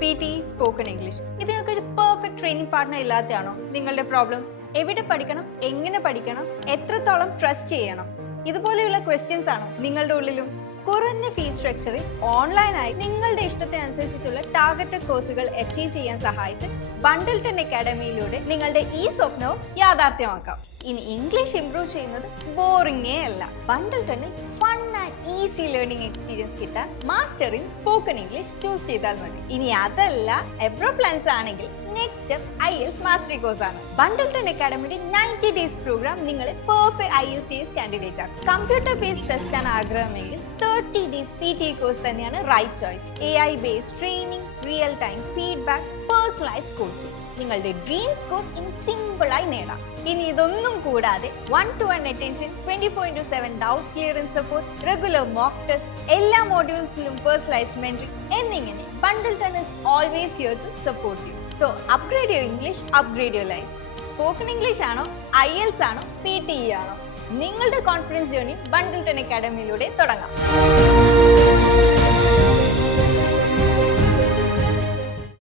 PT, spoken English ഇതിനൊക്കെ ഒരു perfect training partner ഇല്ലാത്തതാണോ നിങ്ങളുടെ പ്രോബ്ലം? എവിടെ പഠിക്കണം, എങ്ങനെ പഠിക്കണം, എത്രത്തോളം ട്രസ്റ്റ് ചെയ്യണം, ഇതുപോലെയുള്ള ക്വസ്റ്റ്യൻസ് ആണോ നിങ്ങളുടെ ഉള്ളിലും? കുറഞ്ഞ ഫീസ് സ്ട്രക്ചറിൽ ഓൺലൈനായി നിങ്ങളുടെ ഇഷ്ടത്തിനനുസരിച്ചിട്ടുള്ള ടാർഗറ്റഡ് കോഴ്സുകൾ അച്ചീവ് ചെയ്യാൻ സഹായിച്ച് ബണ്ടിൽട്ടൺ അക്കാഡമിയിലൂടെ നിങ്ങളുടെ ഈ സ്വപ്നവും യാഥാർത്ഥ്യമാക്കാം. ഇനി ഇംഗ്ലീഷ് ഇംപ്രൂവ് ചെയ്യുന്നത് ബോറിംഗേ അല്ല. ബണ്ടിൽട്ടണിൽ fun and easy learning experience കിട്ടാൻ master in spoken English choose ചെയ്താൽ മതി. ഇനി അതല്ല എബ്രോ പ്ലാൻസ് ആണെങ്കിൽ next step IELTS mastery course ആണ്. ബണ്ടിൽട്ടൺ അക്കാഡമിയുടെ 90 ഡേയ്സ് പ്രോഗ്രാം നിങ്ങളെ പെർഫെക്റ്റ് IELTS കാൻഡിഡേറ്റ് ആക്കും. കമ്പ്യൂട്ടർ ബേസ്ഡ് ടെസ്റ്റ് ആണ് ആഗ്രഹമെങ്കിൽ 30 ഡേയ്സ് PT കോഴ്സ് തന്നെയാണ് right choice. AI based training, real time feedback, personalised coaching, നിങ്ങളുടെ ഡ്രീം സ്കോർ ഇനി സിമ്പിളായി നേടാം. ഇനി ഇതൊന്നും കൂടാതെ 1-to-1 attention, 24/7 doubt clearance support, regular mock test, എല്ലാ മോഡ്യൂൾസിലും പേഴ്സണലൈസ്ഡ് മെന്ററിംഗ് എന്നിങ്ങനെ ബണ്ടിൽട്ടൺ is always here to support you. So upgrade your English, upgrade your life. Spoken English ആണോ, IELTS ആണോ, PTE ആണോ, നിങ്ങളുടെ കോൺഫിഡൻസ് ജേർണി ബണ്ടിൽട്ടൺ അക്കാഡമിയിലൂടെ തുടങ്ങാം.